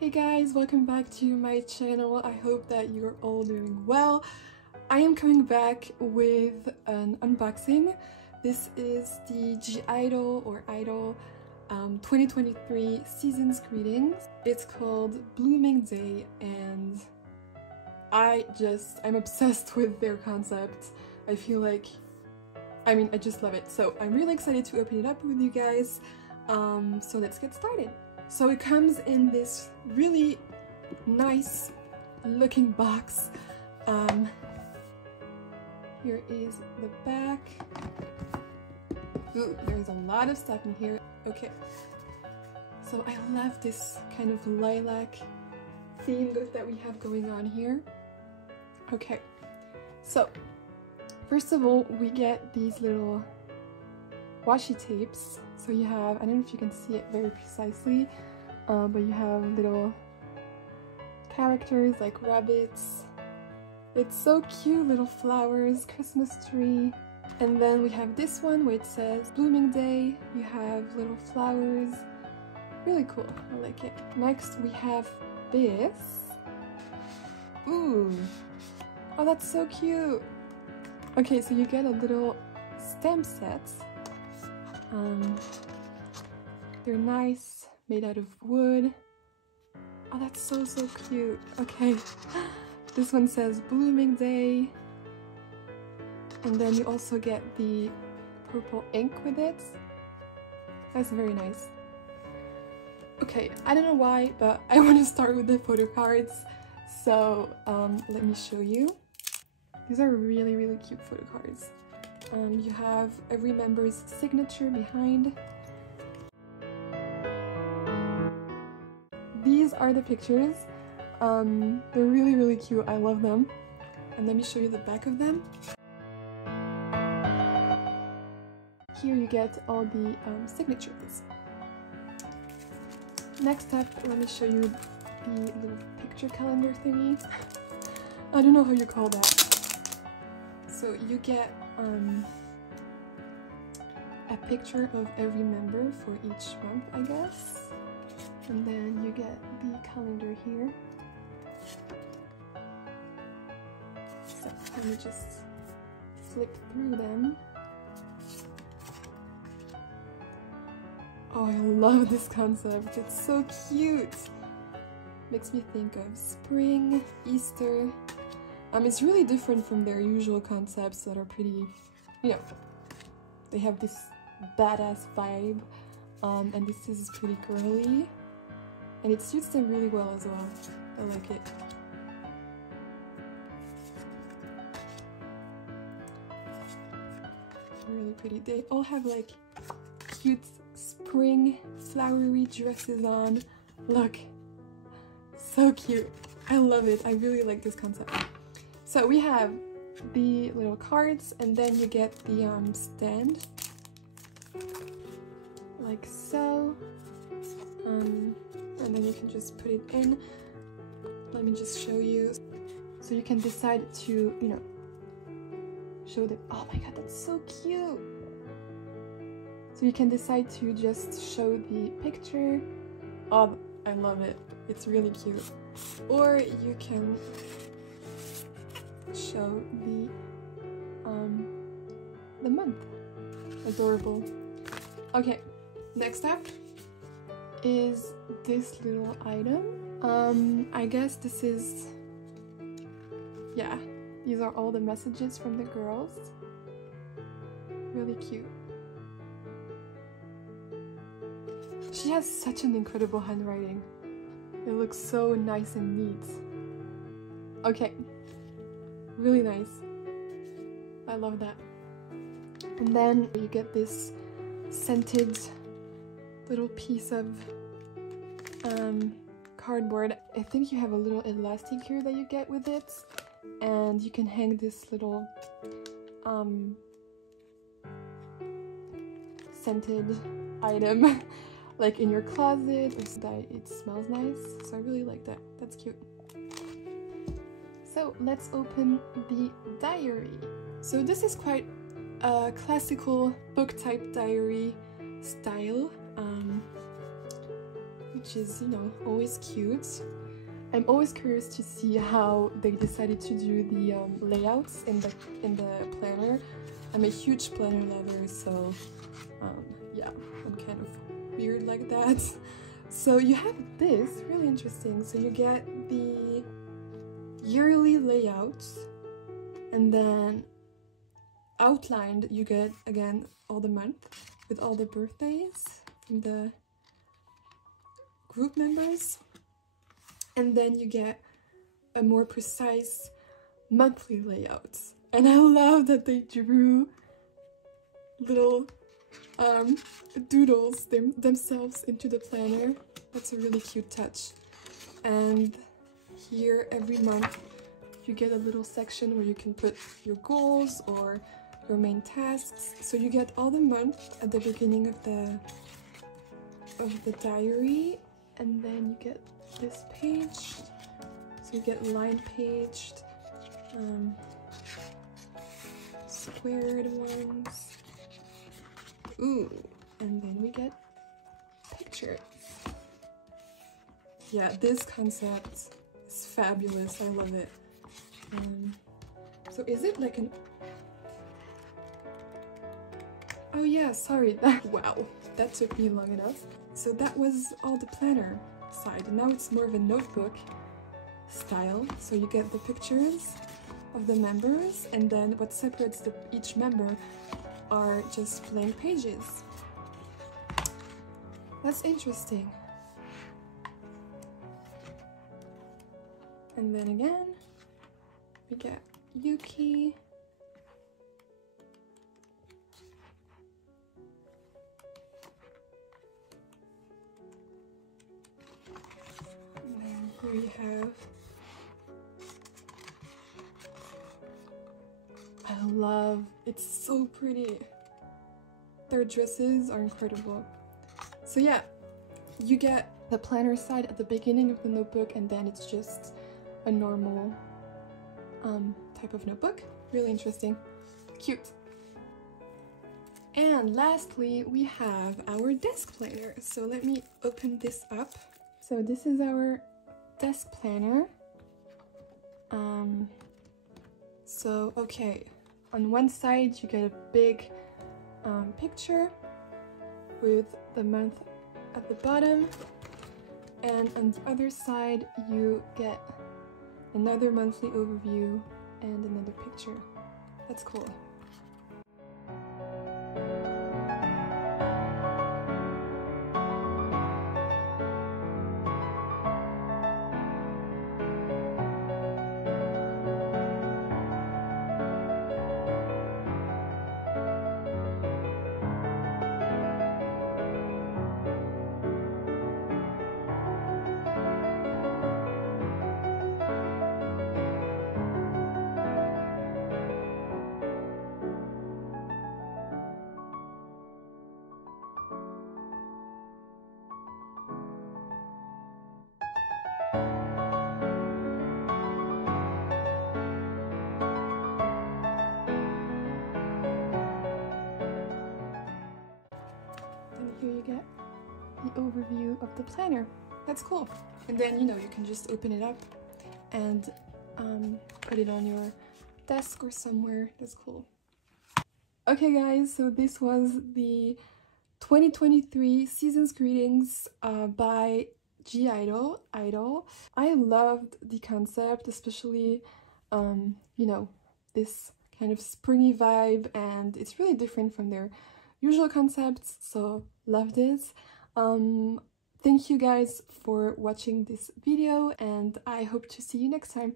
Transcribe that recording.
Hey guys, welcome back to my channel. I hope that you're all doing well. I am coming back with an unboxing. This is the I-Dle or I-Dle 2023 Season's Greetings. It's called Blooming Day and I'm obsessed with their concept. I feel like, I just love it. So I'm really excited to open it up with you guys. So let's get started. So it comes in this really nice looking box. Here is the back. Ooh, there's a lot of stuff in here. Okay, so I love this kind of lilac theme that we have going on here. Okay, so first of all, we get these little washi tapes. So you have, I don't know if you can see it very precisely, but you have little characters like rabbits. It's so cute, little flowers, Christmas tree. And then we have this one where it says Blooming Day. You have little flowers. Really cool, I like it. Next we have this. Ooh, oh, that's so cute. Okay, so you get a little stamp set. They're nice, made out of wood. Oh, that's so cute. Okay, this one says Blooming Day, and then you also get the purple ink with it. That's very nice. Okay, I don't know why, but I want to start with the photo cards. So let me show you. These are really cute photo cards. You have every member's signature behind. These are the pictures. They're really cute. I love them. And let me show you the back of them. Here you get all the signatures. Next up, let me show you the little picture calendar thingy. I don't know how you call that. So you get a picture of every member for each month, I guess. And then you get the calendar here. So let me just flip through them. Oh, I love this concept. It's so cute. Makes me think of spring, Easter. It's really different from their usual concepts that are pretty, you know, they have this badass vibe, and this is pretty girly, and it suits them really well as well. I like it. Really pretty. They all have like cute spring flowery dresses on. Look, so cute. I love it. I really like this concept. So we have the little cards, and then you get the stand, like so, and then you can just put it in. Let me just show you. So you can decide to, you know, show the, oh my god, that's so cute. So you can decide to just show the picture. Oh, I love it. It's really cute. Or you can show the month. Adorable. Okay, next up is this little item. I guess this is, yeah, these are all the messages from the girls. Really cute. She has such an incredible handwriting. It looks so nice and neat. Okay, really nice. I love that. And then you get this scented little piece of cardboard. I think you have a little elastic here that you get with it, and you can hang this little scented item like in your closet, or so that it smells nice. So I really like that. That's cute. So let's open the diary. So this is quite a classical book type diary style. which is, you know, always cute. I'm always curious to see how they decided to do the layouts in the planner. I'm a huge planner lover, so yeah, I'm kind of weird like that. So you have this, really interesting. So you get the yearly layout, and then outlined you get again all the month with all the birthdays from the group members, and then you get a more precise monthly layout. And I love that they drew little doodles themselves into the planner. That's a really cute touch. And here every month you get a little section where you can put your goals or your main tasks. So you get all the month at the beginning of the diary, and then you get this page. So you get line paged, squared ones. Ooh, and then we get pictures. Yeah, this concept is fabulous. I love it. So is it like an... Oh yeah, sorry. Wow, that took me long enough. So that was all the planner side. And now it's more of a notebook style. So you get the pictures of the members, and then what separates each member are just blank pages. That's interesting. And then again, we get Yuki. And then here you have... I love, it's so pretty. Their dresses are incredible. So yeah, you get the planner side at the beginning of the notebook, and then it's just a normal type of notebook. Really interesting, cute. And lastly, we have our desk planner. So let me open this up. So this is our desk planner. So okay, on one side you get a big picture with the month at the bottom, and on the other side you get another monthly overview and another picture. That's cool. Here you get the overview of the planner. That's cool. And then, you know, you can just open it up and put it on your desk or somewhere. That's cool. Okay guys, so this was the 2023 Season's Greetings by I-Dle. I loved the concept, especially, you know, this kind of springy vibe, and it's really different from their usual concepts, so loved it. Thank you guys for watching this video, and I hope to see you next time.